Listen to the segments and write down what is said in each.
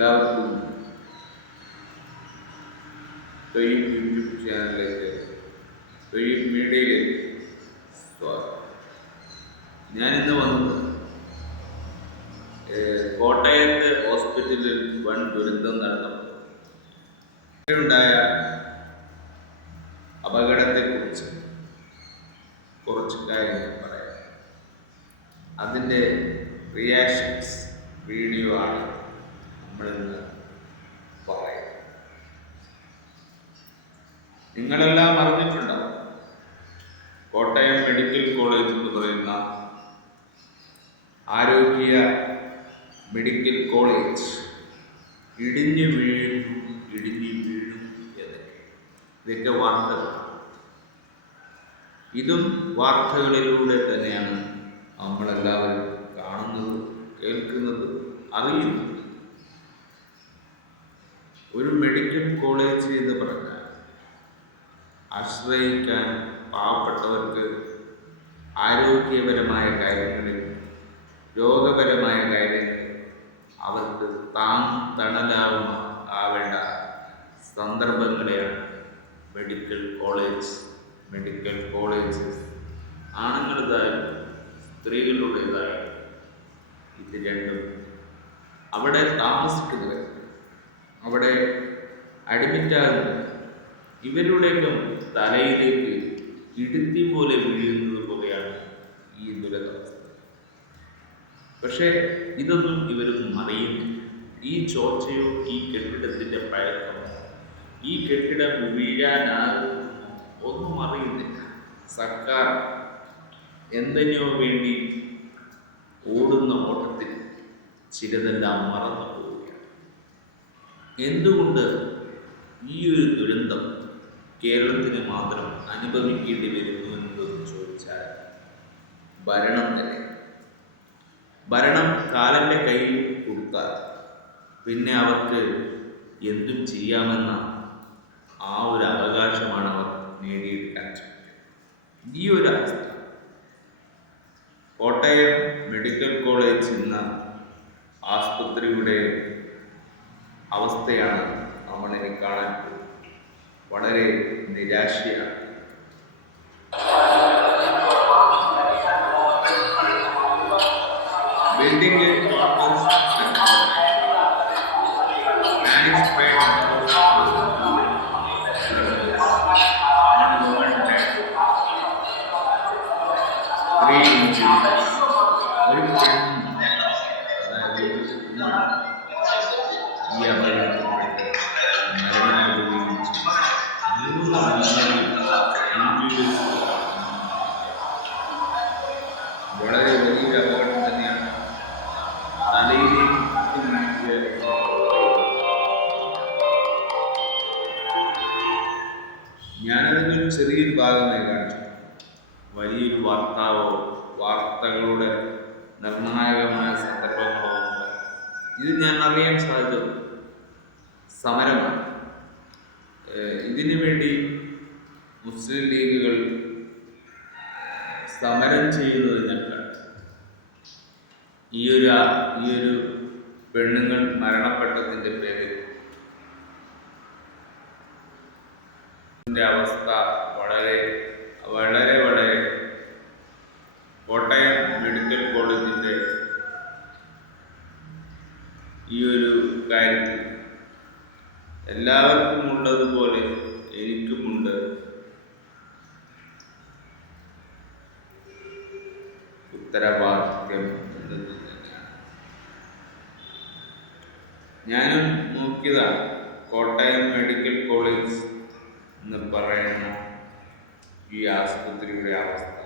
എല്ലാവർക്കും തൊയ്യം യൂട്യൂബ് ചാനലിലേക്ക്, തൊയ്യം മീഡിയയിലേക്ക് സ്വാഗതം. ഞാനിന്ന് വന്നത് കോട്ടയത്തെ ഹോസ്പിറ്റലിൽ വൻ ദുരന്തം നടന്നപ്പോൾ ഉണ്ടായ അപകടത്തെക്കുറിച്ച് കുറച്ച് കാര്യങ്ങൾ പറയാം. അതിൻ്റെ റിയാക്ഷൻസ് വീഡിയോ ആണ് നമ്മളിന്ന് പറയുന്നത്. നിങ്ങളെല്ലാം അറിഞ്ഞിട്ടുണ്ടാവും, കോട്ടയം മെഡിക്കൽ കോളേജ് എന്ന് പറയുന്ന ആരോഗ്യ മെഡിക്കൽ കോളേജ് ഇടിഞ്ഞു വീഴും എന്നൊക്കെ, ഇതൊക്കെ വാർത്തകളാണ്. ഇതും വാർത്തകളിലൂടെ തന്നെയാണ് നമ്മളെല്ലാവരും കാണുന്നത്, കേൾക്കുന്നത്, അറിയുന്നത്. ഒരു മെഡിക്കൽ കോളേജ് എന്ന് പറഞ്ഞാൽ ആശ്രയിക്കാൻ പാവപ്പെട്ടവർക്ക് ആരോഗ്യപരമായ കാര്യങ്ങളിൽ, രോഗപരമായ കാര്യങ്ങളിൽ അവർക്ക് തണലാവേണ്ട സന്ദർഭങ്ങളെയാണ് മെഡിക്കൽ കോളേജസ് ആണുങ്ങളുടേതായും സ്ത്രീകളുടേതായും ഇത് രണ്ടും അവിടെ താമസിക്കുന്നത്, അവിടെ അഡ്മിറ്റാകുന്നത്, ഇവരുടെയൊക്കെ തലയിലേക്ക് ഇടുത്തി പോലെ വീഴുന്നത് പോലെയാണ് ഈ ദുരതാവസ്ഥ. പക്ഷേ ഇതൊന്നും ഇവരൊന്നും അറിയുന്നില്ല. ഈ ചോർച്ചയോ, ഈ കെട്ടിടത്തിൻ്റെ പഴക്കമോ, ഈ കെട്ടിടം വീഴാനാകുമോ ഒന്നും അറിയുന്നില്ല. സർക്കാർ എന്തിനോ വേണ്ടി ഓടുന്ന ഓട്ടത്തിൽ ചിലതെല്ലാം മറന്നു പോവുകയാണ്. എന്തുകൊണ്ട് ഈ ഒരു ദുരന്തം കേരളത്തിന് മാത്രം അനുഭവിക്കേണ്ടി വരുന്നു എന്നതെന്ന് ചോദിച്ചാൽ ഭരണം തന്നെ. ഭരണം കാലൻ്റെ കയ്യിൽ കൊടുത്താൽ പിന്നെ അവർക്ക് എന്തും ചെയ്യാമെന്ന ആ ഒരു അവകാശമാണ് അവർ നേടിയെടുക്കാൻ ശ്രമിക്കുന്നത്. ഈ ഒരു അവസ്ഥ കോട്ടയം മെഡിക്കൽ കോളേജ് എന്ന ആസ്പത്രിയുടെ അവസ്ഥയാണ് നമ്മളിനി കാണാൻ പോകുന്നത്. വളരെ നിരാശയാണ്. ബിൽഡിംഗ് ഒരു ഈ അപകടത്തിൽപ്പെട്ട് മരണപ്പെടുകയും വളരെ വലിയൊരു അപകടം തന്നെയാണ്. തലയിലേക്ക് ഞാനതിൻ്റെ ഒരു ചെറിയൊരു ഭാഗമായി കാണിച്ചു. വലിയൊരു വാർത്തകളുടെ നിർണായകമായ സന്ദർഭങ്ങളോ ഒന്നും ഇത് ഞാൻ അറിയാൻ സാധിച്ചത് സമരമാണ്. ഇതിനു വേണ്ടി മുസ്ലിം ലീഗുകൾ സമരം ചെയ്യുന്നത് ഞാൻ കണ്ടു. ഈ ഒരു പെണ്ണുങ്ങൾ മരണപ്പെട്ടതിൻ്റെ പേരിൽ അവസ്ഥ വളരെ വളരെ വളരെ കോട്ടയം മെഡിക്കൽ കോളേജിൻ്റെ ഈ ഒരു കാര്യത്തിൽ എല്ലാവർക്കും ഉള്ളതുപോലെ എനിക്കുമുണ്ട് ഉത്തരവാദിത്യം എന്നത് തന്നെയാണ്. ഞാനും നോക്കിയതാണ് കോട്ടയം മെഡിക്കൽ കോളേജ് എന്ന് പറയുന്ന ഈ ആശുപത്രിയുടെ അവസ്ഥ.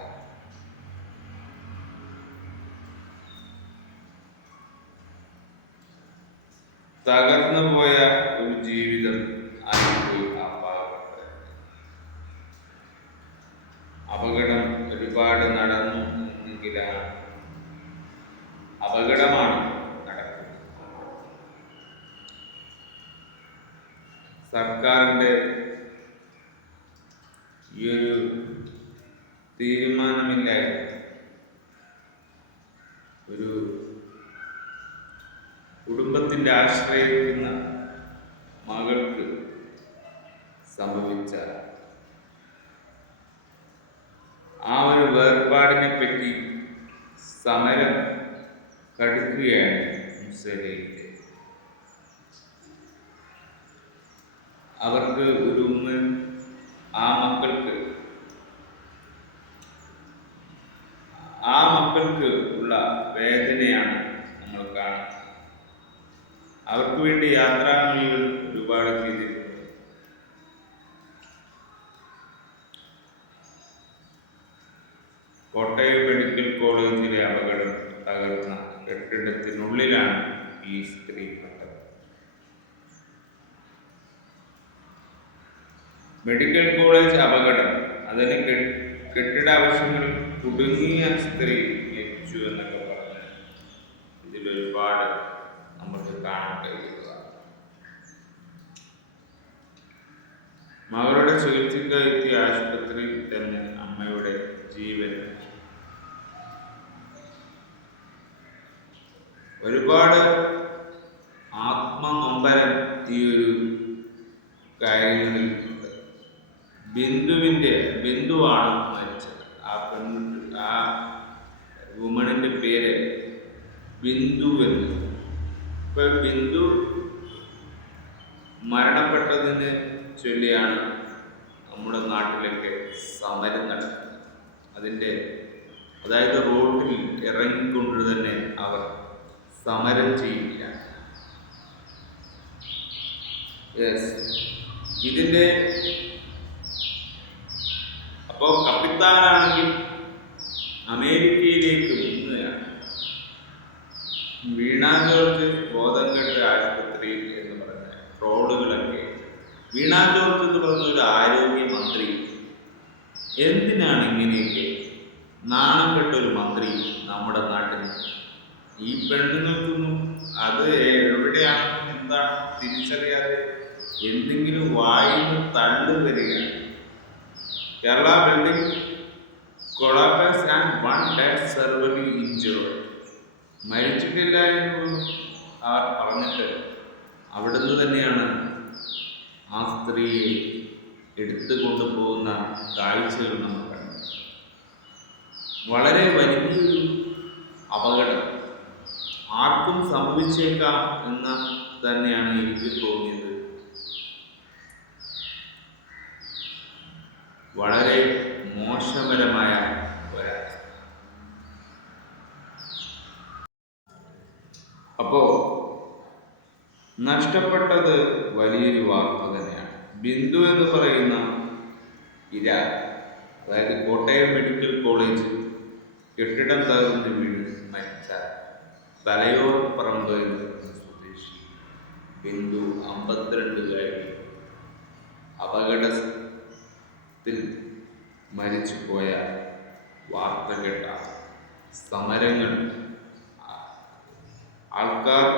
തകർന്നു പോയ ഒരു ജീവിതം ആയിപ്പോയി ആ പാവപ്പെട്ട. അപകടം ഒരുപാട് നടന്നു എന്നെങ്കിലാണ് അപകടമാണ് നടക്കുന്നത്. സർക്കാരിൻ്റെ ഈ ഒരു തീരുമാനമില്ലായിരുന്നു. ഒരു കുടുംബ കുടുംബത്തിന്റെ ആശ്രയിക്കുന്ന മകൾക്ക് സംഭവിച്ച ആ ഒരു വേർപാടിനെ പറ്റി സമരം കടുക്കുകയാണ് മുസ്ലിം. അവർക്ക് ഒരു ഉമ്മ, ആ മക്കൾക്ക് ഉള്ള വേദനയാണ് നമ്മൾ കാണുന്നത്. അവർക്ക് വേണ്ടി യാത്രാമൊഴികൾ ഒരുപാട് ചെയ്തിട്ടുണ്ട്. കോട്ടയം മെഡിക്കൽ കോളേജിലെ അപകടം തകർന്ന കെട്ടിടത്തിനുള്ളിലാണ് ഈ സ്ത്രീ പെട്ടത്. മെഡിക്കൽ കോളേജ് അപകടം, അതിന് കെട്ടിട ആവശ്യങ്ങൾ കുടുങ്ങിയ സ്ത്രീ മരിച്ചു എന്നൊക്കെ പറഞ്ഞ് ഇതിലൊരുപാട് നമുക്ക് കാണാൻ കഴിയുന്നതാണ്. മകളുടെ ചികിത്സയ്ക്കെത്തിയ ആശുപത്രിയിൽ തന്നെ അമ്മയുടെ ജീവൻ. ഒരുപാട് ആത്മനൊമ്പരം ഈ ഒരു കാര്യങ്ങളിൽ ഉണ്ട്. ബിന്ദുവാണ് മരിച്ചത്. ആ വുമണിന്റെ പേര് ബിന്ദു എന്ന്. ഇപ്പൊ ബിന്ദു മരണപ്പെട്ടതിന് ചൊല്ലിയാണ് നമ്മുടെ നാട്ടിലൊക്കെ സമരം നടക്കുന്നത്. അതായത് റോഡിൽ ഇറങ്ങിക്കൊണ്ട് തന്നെ അവർ സമരം ചെയ്യില്ല. ഇതിന്റെ അപ്പോ കപ്പിത്താനാണെങ്കിൽ അമേരിക്കയിലേക്ക് മുങ്ങുകയാണ്. വീണ ജോർജ് ബോധം കെട്ട് ആശുപത്രിയിൽ എന്ന് പറഞ്ഞ റോഡുകളൊക്കെ. വീണ ജോർജ് എന്ന് പറഞ്ഞ ഒരു ആരോഗ്യമന്ത്രി എന്തിനാണ് ഇങ്ങനെയൊക്കെ? നാണം കെട്ടൊരു മന്ത്രി നമ്മുടെ നാട്ടിൽ. ഈ പെണ്ണുങ്ങൾക്കൊന്നും അത് എവിടെയാണെന്നും എന്താണെന്നും തിരിച്ചറിയാതെ എന്തെങ്കിലും വായിന്ന് തള്ളു വരികയാണ്. Kerala building collapse and one dead severely injured. മരിച്ചിട്ടില്ല എന്ന് അവർ പറഞ്ഞിട്ട് അവിടുന്ന് തന്നെയാണ് ആ സ്ത്രീയെ എടുത്തു കൊണ്ടുപോകുന്ന കാഴ്ചകൾ നമ്മൾ കണ്ടത്. വളരെ വലിയൊരു അപകടം ആർക്കും സംഭവിച്ചേക്കാം എന്ന് തന്നെയാണ് എനിക്ക് തോന്നിയത്. വളരെ മോശപരമായ ഒരവസ്ഥ. അപ്പോ നഷ്ടപ്പെട്ടത് വലിയൊരു വാർത്ത തന്നെയാണ്. ബിന്ദു എന്ന് പറയുന്ന ഇര, അതായത് കോട്ടയം മെഡിക്കൽ കോളേജ് കെട്ടിടം തകർന്ന് വീണ് മരിച്ച തലയോർ പറമ്പ് സ്വദേശി ബിന്ദു 52-കാരി അപകടത്തിൽ മരിച്ചുപോയ വാർത്ത കേട്ട സമരങ്ങൾ, ആൾക്കാർ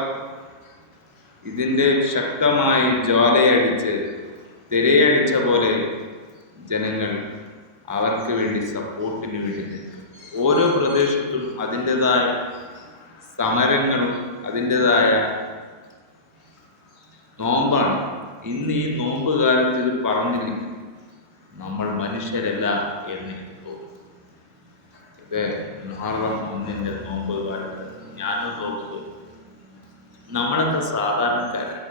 ഇതിൻ്റെ ശക്തമായി ജ്വാലയടിച്ച് തിരയടിച്ച പോലെ ജനങ്ങൾ അവർക്ക് വേണ്ടി സപ്പോർട്ടിന് വേണ്ടി ഓരോ പ്രദേശത്തും അതിൻ്റെതായ സമരങ്ങളും അതിൻ്റെതായ നോമ്പാണ്. ഇന്ന് ഈ നോമ്പ് കാലത്ത് ഇത് പറഞ്ഞിരിക്കും, നമ്മൾ മനുഷ്യരല്ല എന്ന് തോന്നും. ഇത് മുഹറം 1 നോമ്പ് കാലത്ത് ഞാനും നോക്കുന്നത് നമ്മളൊക്കെ സാധാരണക്കാരാണ്.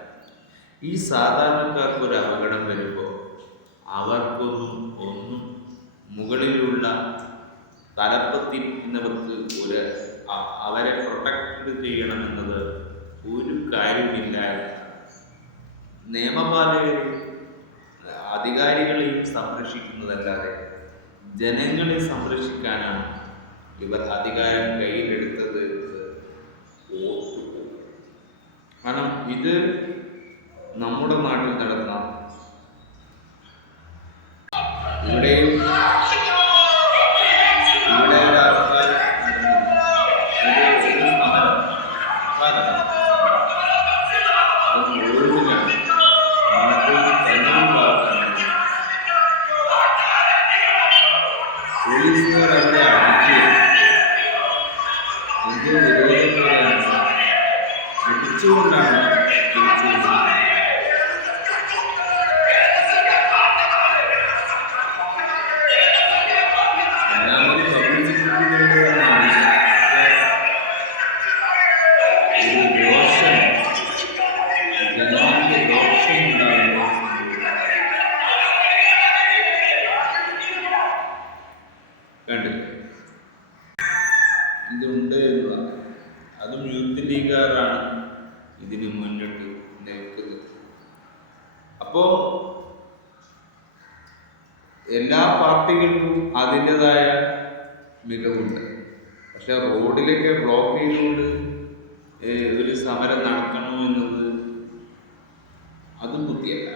ഈ സാധാരണക്കാർക്ക് ഒരു അപകടം വരുമ്പോൾ അവർക്കൊന്നും മുകളിലുള്ള തലപ്പത്തിരിക്കുന്നവർക്ക് അവരെ പ്രൊട്ടക്ട് ചെയ്യണമെന്നത് ഒരു കാര്യമില്ല. നിയമപാലകരും അധികാരികളെയും സംരക്ഷിക്കുന്നതല്ലാതെ ജനങ്ങളെ സംരക്ഷിക്കാനാണ് ഇവർ അധികാരം കയ്യിലെടുത്തത്. കാരണം ഇത് നമ്മുടെ നാട്ടിൽ നടന്ന ഇവിടെ പോലീസുകാരെ അടിച്ച് വെച്ചുകൊണ്ടാണ് തിരിച്ചു വന്നത്. എല്ലാവരും പബ്ലിസിറ്റിക്ക് വേണ്ടിയാണ്. ഒരു രോഷം, ജനങ്ങളുടെ രോഷം ഉണ്ടാകുമ്പോൾ കണ്ടില്ല ഇതുണ്ട് എന്നതാണ്. അതും യൂത്ത് ലീഗുകാരാണ് ഇതിന് മുന്നിട്ട് നിൽക്കുന്നത്. അപ്പോ എല്ലാ പാർട്ടികൾക്കും അതിൻ്റെതായ മികവുണ്ട്. പക്ഷെ റോഡിലൊക്കെ ബ്ലോക്ക് ചെയ്തുകൊണ്ട് ഒരു സമരം നടത്തണോ എന്നത് അതും ബുദ്ധിയല്ല.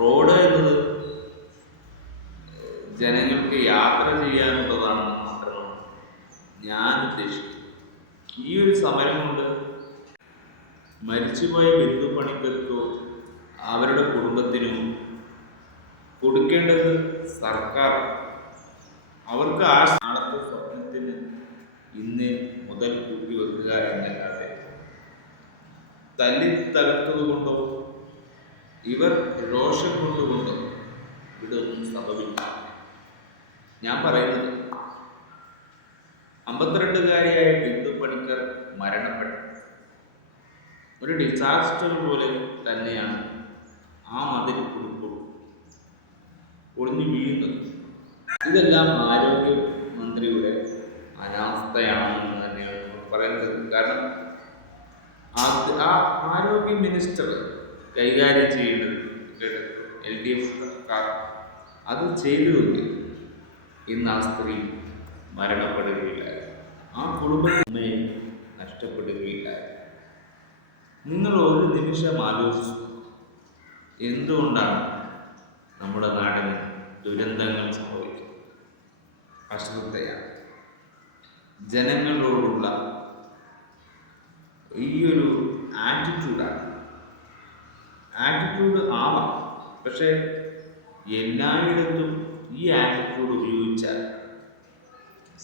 റോഡ് എന്നത് ജനങ്ങൾക്ക് യാത്ര ചെയ്യാനുള്ളതാണെന്ന് മാത്രമാണ് ഞാൻ ഉദ്ദേശിക്കുന്നത്. ഈ ഒരു സമരം കൊണ്ട് മരിച്ചുപോയ ബിന്ദു പണിക്കർക്കോ അവരുടെ കുടുംബത്തിനോ കൊടുക്കേണ്ടത് സർക്കാർ. അവർക്ക് ആ നാളത്തെ സ്വപ്നത്തിന് ഇന്ന് മുതൽ കൂട്ടി വെക്കുക എന്നല്ലാതെ തല്ലി തകർത്തത് കൊണ്ടോ ഇവർ രോഷം കൊണ്ടുകൊണ്ടോ ഇതൊന്നും സംഭവിക്കില്ല. ഞാൻ പറയുന്നത് 52-കാരിയായ ബിന്ദു പണിക്കർ മരണപ്പെട്ടു. ഒരു ഡിസാസ്റ്റർ പോലെ തന്നെയാണ് ആ മതിൽ ഒളിഞ്ഞു വീഴുന്നത്. ഇതെല്ലാം ആരോഗ്യമന്ത്രിയുടെ അനാസ്ഥയാണെന്ന് തന്നെയാണ് പറയുന്നത്. കാരണം ആ ആരോഗ്യ മിനിസ്റ്റർ കൈകാര്യം ചെയ്യേണ്ടത് LDF സർക്കാർ അത് ചെയ്തുകൊണ്ട് ഇന്ന് ആ സ്ത്രീ മരണപ്പെടുകയില്ല, ആ കുടുംബത്തെ നഷ്ടപ്പെടുകയില്ല. നിങ്ങൾ ഒരു നിമിഷം ആലോചിച്ചു, എന്തുകൊണ്ടാണ് നമ്മുടെ നാടിന് ദുരന്തങ്ങൾ സംഭവിക്കുന്നത്? അശ്രദ്ധയാണ്. ജനങ്ങളോടുള്ള ഈ ഒരു ആറ്റിറ്റ്യൂഡ് ആവാം. പക്ഷെ എല്ലായിടത്തും ഈ ആറ്റിറ്റ്യൂഡ് ഉപയോഗിച്ചാൽ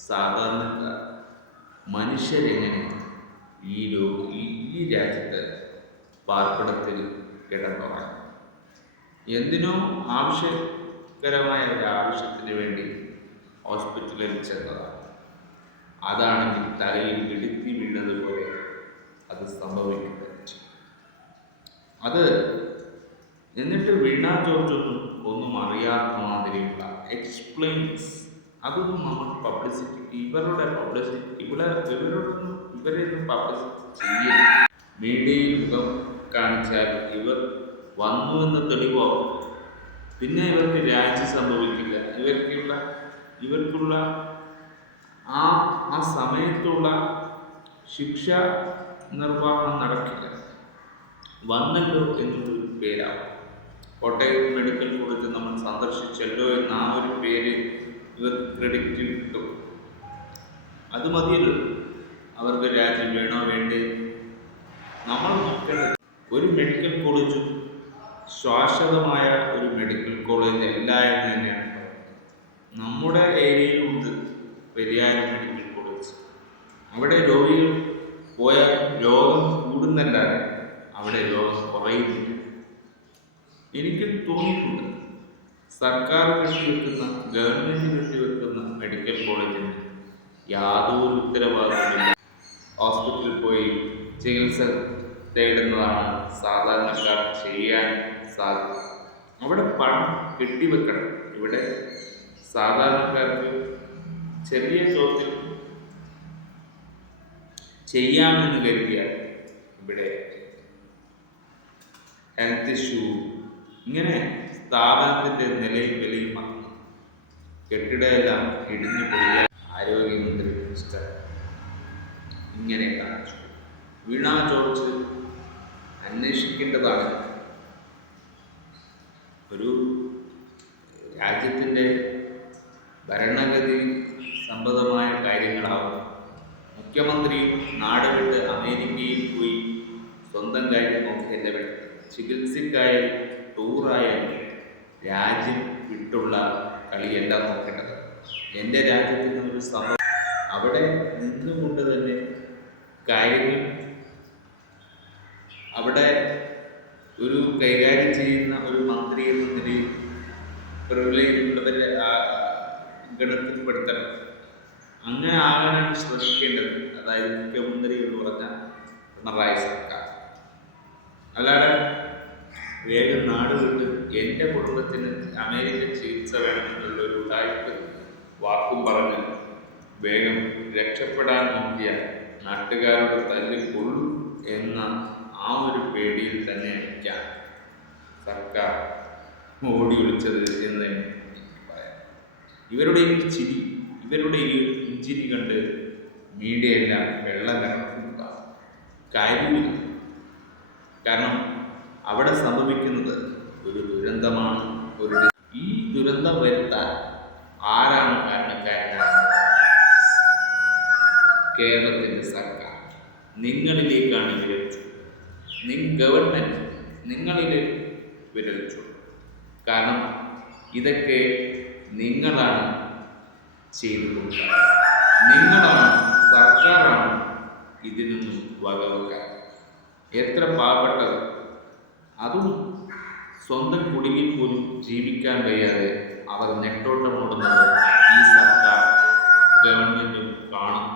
സാധാരണക്കാർ മനുഷ്യരെങ്ങനെ ഈ രാജ്യത്ത് പാർപ്പിടത്തിൽ കിടന്നുറങ്ങും? എന്തിനോ ആവശ്യകരമായ ഒരു ആവശ്യത്തിന് വേണ്ടി ഹോസ്പിറ്റലിൽ ചെന്നതാണ്. അതാണെങ്കിൽ തലയിൽ ഇടുത്തി വീണതുപോലെ അത് സംഭവിക്കുന്നത്. അത് എന്നിട്ട് വീണ ജോർജ് ഒന്നും അറിയാത്ത മാതിരിയുള്ള എക്സ്പ്ലെയിൻസ്, അതൊന്നും നമ്മൾ പബ്ലിസിറ്റി ഇവരൊന്നും പബ്ലിസിറ്റി ചെയ്യും. മീഡിയയിൽ മുഖം കാണിച്ചാൽ ഇവർ വന്നു എന്ന് തെളിവോ, പിന്നെ ഇവർക്ക് രാജി സംഭവിക്കില്ല. ഇവർക്കുള്ള ആ സമയത്തുള്ള ശിക്ഷ നിർവഹണം നടക്കില്ല. വന്നല്ലോ എന്നൊരു പേരാവും. കോട്ടയം മെഡിക്കൽ കോളേജ് നമ്മൾ സന്ദർശിച്ചല്ലോ എന്ന ആ ഒരു പേര് ഇവർക്ക് ക്രെഡിറ്റ് കിട്ടും. അത് മതിയല്ലോ. അവർക്ക് രാജ്യം വേണോ വേണ്ടേ? നമ്മൾ നോക്കേണ്ടത് ഒരു മെഡിക്കൽ കോളേജും ശാശ്വതമായ ഒരു മെഡിക്കൽ കോളേജ് അല്ല എന്ന് തന്നെയാണ് പറയുന്നത്. നമ്മുടെ ഏരിയയിലുണ്ട് പെരിയാർ മെഡിക്കൽ കോളേജ്. അവിടെ രോഗികൾ പോയാൽ രോഗം കൂടുന്നല്ലാതെ അവിടെ രോഗം കുറയുന്നില്ല. എനിക്ക് തോന്നിയിട്ടുണ്ട് സർക്കാർ കെട്ടിവെക്കുന്ന, ഗവൺമെൻറ് കെട്ടിവെക്കുന്ന മെഡിക്കൽ കോളേജിന് യാതൊരു ഉത്തരവാദിത്തമില്ല. ഹോസ്പിറ്റലിൽ പോയി ചികിത്സ തേടുന്നതാണ് സാധാരണക്കാർ ചെയ്യാൻ സാധ്യത. അവിടെ പണം കെട്ടിവെക്കണം. ഇവിടെ സാധാരണക്കാർക്ക് ചെറിയ തോതിൽ ചെയ്യാമെന്ന് കരുതിയാൽ ഇവിടെ ഹെൽത്ത് ഇഷ്യൂ, ഇങ്ങനെ സ്ഥാപനത്തിൻ്റെ നിലയും വിലയും മാറുന്നു. കെട്ടിടമെല്ലാം ഇടിഞ്ഞു പൊളിയാൻ ആരോഗ്യമന്ത്രി മിനിസ്റ്റർ ഇങ്ങനെ കാണിച്ചു. വീണ ജോർജ് അന്വേഷിക്കേണ്ടതാണ്. ഒരു രാജ്യത്തിൻ്റെ ഭരണഗതി സംബന്ധമായ കാര്യങ്ങളാവും. മുഖ്യമന്ത്രിയും നാട് വിട്ട് അമേരിക്കയിൽ പോയി സ്വന്തം കാര്യം നോക്കിയല്ല വേണ്ടത്. ചികിത്സക്കായാലും ടൂറായാലും രാജ്യം വിട്ടുള്ള കളിയല്ല നോക്കേണ്ടത്. എൻ്റെ രാജ്യത്തിൽ നിന്നൊരു സംഭവം അവിടെ നിന്നുകൊണ്ട് തന്നെ കാര്യങ്ങൾ അവിടെ ഒരു കൈകാര്യം ചെയ്യുന്ന ഒരു മന്ത്രി എന്ന നിലയിൽ പ്രിവിലേജുള്ളവരെ ഗണത്തിൽപ്പെടുത്തണം. അങ്ങനെ ആകാനാണ് ശ്രമിക്കേണ്ടത്. അതായത് മുഖ്യമന്ത്രി എന്ന് പറഞ്ഞ പിണറായി സർക്കാർ. അല്ലാതെ വേഗം നാട് വിട്ട് എൻ്റെ കുടുംബത്തിന് അമേരിക്കൻ ചികിത്സ വേണമെന്നുള്ള ഒരു ഉടായ്പ വാക്കും പറഞ്ഞ് വേഗം രക്ഷപ്പെടാൻ നോക്കിയ നാട്ടുകാരുടെ തല്ല് കൊള്ളു എന്ന ആ ഒരു പേടിയിൽ തന്നെ ആയിരിക്കാം സർക്കാർ ഓടി ഒളിച്ചത് എന്ന് എനിക്ക് പറയാം. ഇവരുടെ ഈ ചിരി, ഇവരുടെ ഈ പുഞ്ചിരി കണ്ട് മീഡിയ എല്ലാം വെള്ളം കറക്കുക കാര്യമില്ല. കാരണം അവിടെ സംഭവിക്കുന്നത് ഒരു ദുരന്തമാണ്. ഈ ദുരന്തം വരുത്താൻ ആരാണ് കാരണക്കാരനാണ്? കേരളത്തിൻ്റെ സർക്കാർ. നിങ്ങളിലേക്കാണ് വിരലിച്ചു. ഗവൺമെൻറ് നിങ്ങളിൽ വിരലിച്ചു. കാരണം ഇതൊക്കെ നിങ്ങളാണ് ചെയ്തു കൊടുക്കുക. നിങ്ങളാണ്, സർക്കാരാണ് ഇതിനൊന്നും വകവെക്കാൻ. എത്ര പാവപ്പെട്ടത്, അതും സ്വന്തം കുടിയിൽ പോലും ജീവിക്കാൻ വയ്യാതെ അവർ നെട്ടോട്ടമോടുന്നത് ഈ സർക്കാർ ഗവൺമെൻറ്റും കാണും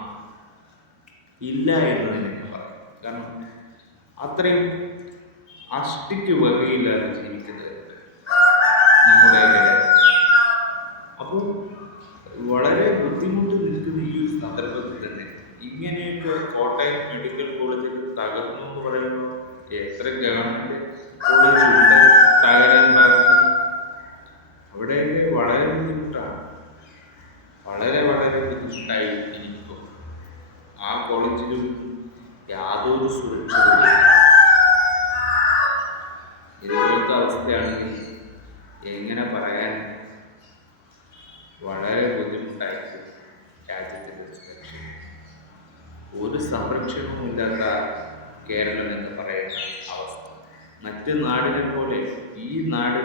ഇല്ല എന്ന് തന്നെ പറയാം. കാരണം അത്രയും അഷ്ടിക്ക് വകയില്ലാതെ ജീവിക്കുന്നത് നമ്മുടെ. അപ്പോൾ വളരെ ബുദ്ധിമുട്ട് നിൽക്കുന്ന ഈ ഒരു സന്ദർഭത്തിൽ തന്നെ ഇങ്ങനെയൊക്കെ കോട്ടയം മെഡിക്കൽ കോളേജിൽ തകർന്നു എന്ന് പറയുമ്പോൾ എത്ര ഗവൺമെൻറ് കോളേജ് ഉണ്ട് തകരാൻ ബാക്കി? അവിടെയൊക്കെ വളരെ ബുദ്ധിമുട്ടാണ്. വളരെ ബുദ്ധിമുട്ടായി ഇരിക്കും. ആ കോളേജിലും യാതൊരു സുരക്ഷിതവും ഇതുപോലത്തെ അവസ്ഥയാണെങ്കിൽ എങ്ങനെ പറയാൻ? വളരെ ബുദ്ധിമുട്ടായിരിക്കും രാജ്യത്തിൻ്റെ സുരക്ഷ. ഒരു സംരക്ഷണവും ഇല്ലാത്ത കേരളം എന്ന് പറയുന്ന അവസ്ഥ. മറ്റ് നാടിനെ പോലെ ഈ നാട്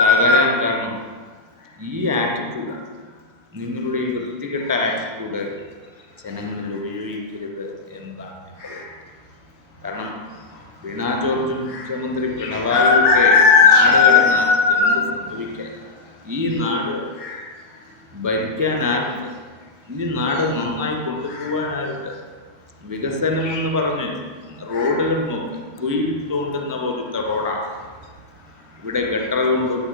തകരാൻ കാരണം ഈ ആറ്റിറ്റ്യൂഡാണ്. നിങ്ങളുടെ ഈ വൃത്തികെട്ട ആറ്റിറ്റ്യൂഡ് ജനങ്ങളിൽ ഉപയോഗിക്കരുത് എന്നതാണ്. കാരണം വീണ ജോർജ് മുഖ്യമന്ത്രി പിണറായിയൊക്കെ നാട് കടന്നാൽ എന്ത് സംഭവിക്കാൻ? ഈ നാട് ഭരിക്കാനായിട്ട്, ഈ നാട് നന്നായി കൊണ്ടുപോകാനായിട്ട് വികസനം എന്ന് പറഞ്ഞ് റോഡുകൾ നോക്കി കുയിൽ തോണ്ടുന്ന പോലത്തെ റോഡാണ്. ഇവിടെ ഗട്ടർ കൊണ്ടും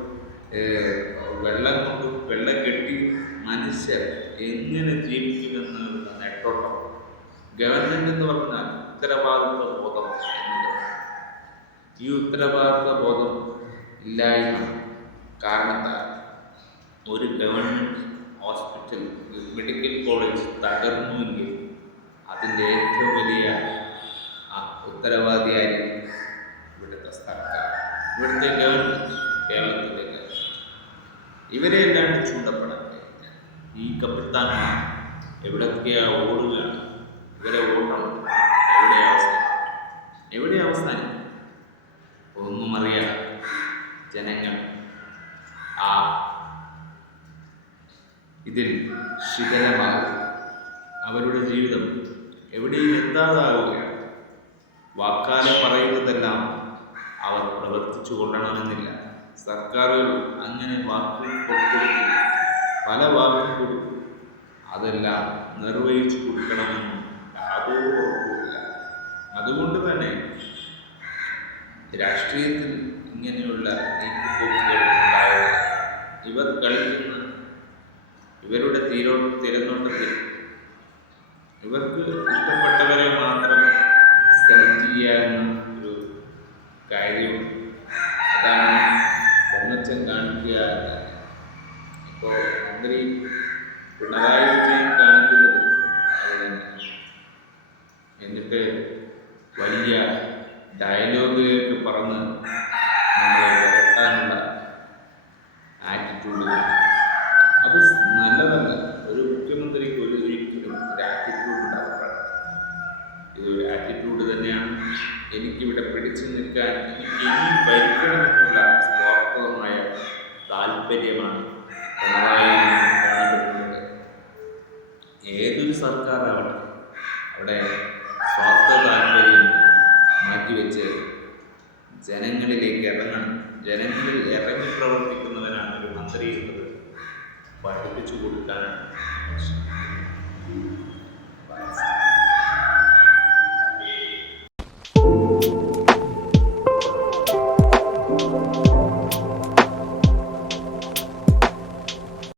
വെള്ളം കൊണ്ടും വെള്ളം കെട്ടി മനുഷ്യർ എങ്ങനെ ജീവിക്കുമെന്നുള്ള നെട്ടോട്ടം. ഗവൺമെൻറ് എന്ന് പറഞ്ഞാൽ ഉത്തരവാദിത്വ ബോധം എന്നത്. ഈ ഉത്തരവാദിത്വ ബോധം ഇല്ലായ്മ കാരണത്താൽ ഒരു ഗവൺമെൻറ് ഹോസ്പിറ്റൽ, മെഡിക്കൽ കോളേജ് തകർന്നുവെങ്കിൽ അതിൻ്റെ ഏറ്റവും വലിയ ഉത്തരവാദിയായിരിക്കും ഇവിടുത്തെ സർക്കാർ, ഇവിടുത്തെ ഗവൺമെൻറ്, കേരളത്തിലെ ഗവൺമെൻറ്. ഇവരെല്ലാം ചൂണ്ടപ്പെടാൻ ഈ കപ്പിത്താന്മാർ എവിടൊക്കെയാ ഓടുകയാണ്. ഇവരെ ഓടണം എവിടെ അവസാനിക്കും ഒന്നും അറിയാം. ജനങ്ങൾ ഇതിൽ ശിഥിലമാകും. അവരുടെ ജീവിതം എവിടെയും എത്താതാവുകയാണ്. വാക്കാലെ പറയുന്നതെല്ലാം അവർ പ്രവർത്തിച്ചു കൊള്ളണമെന്നില്ല. സർക്കാരുകൾ അങ്ങനെ വാക്കുകൾ കൊടുക്കും, പല വാക്കുകൾ കൊടുക്കും. അതെല്ലാം നിർവഹിച്ചു കൊടുക്കണമെന്നും യാതൊരു ഉറപ്പുമില്ല. അതുകൊണ്ട് തന്നെ രാഷ്ട്രീയത്തിൽ ഇങ്ങനെയുള്ള നീക്കുപോക്കുകൾ ഉണ്ടാവുക. ഇവർ കളിക്കുന്ന ഇവരുടെ തിരനോട്ടത്തിൽ ഇവർക്ക് ഇഷ്ടപ്പെട്ടവരെ മാത്രം സെലക്ട് ചെയ്യാവുന്ന ഒരു കാര്യവും അതാണ് പൊങ്ങച്ചം കാണിക്കുക. ഇപ്പോൾ മന്ത്രി പിണറായി വിജയൻ കാണിക്കുന്നത് അത് തന്നെ. എന്നിട്ട് വലിയ ഡയലോഗുകൾക്ക് പറഞ്ഞ് നമ്മളെ വരട്ടാനുള്ള ആറ്റിറ്റ്യൂഡ്. അത് നല്ലതല്ല. ഒരു മുഖ്യമന്ത്രിക്ക് ഒരിക്കലും ഒരു ആറ്റിറ്റ്യൂഡ് ഉണ്ടാവാൻ. ഇതൊരു ആറ്റിറ്റ്യൂഡ് തന്നെയാണ്. എനിക്കിവിടെ പിടിച്ചു നിൽക്കാൻ, എനിക്ക് ഇനിയും ഭരിക്കണമെന്നുള്ള സ്വാർത്ഥമായ താല്പര്യമാണ് പിണറായി കാണപ്പെടുന്നത്. ജനങ്ങളിലേക്ക് ഇറങ്ങണം. ജനങ്ങളിൽ ഇറങ്ങി പ്രവർത്തിക്കുന്നവനാണ് ഒരു മന്ത്രി എന്നത് പഠിപ്പിച്ചു കൊടുക്കാനാണ്.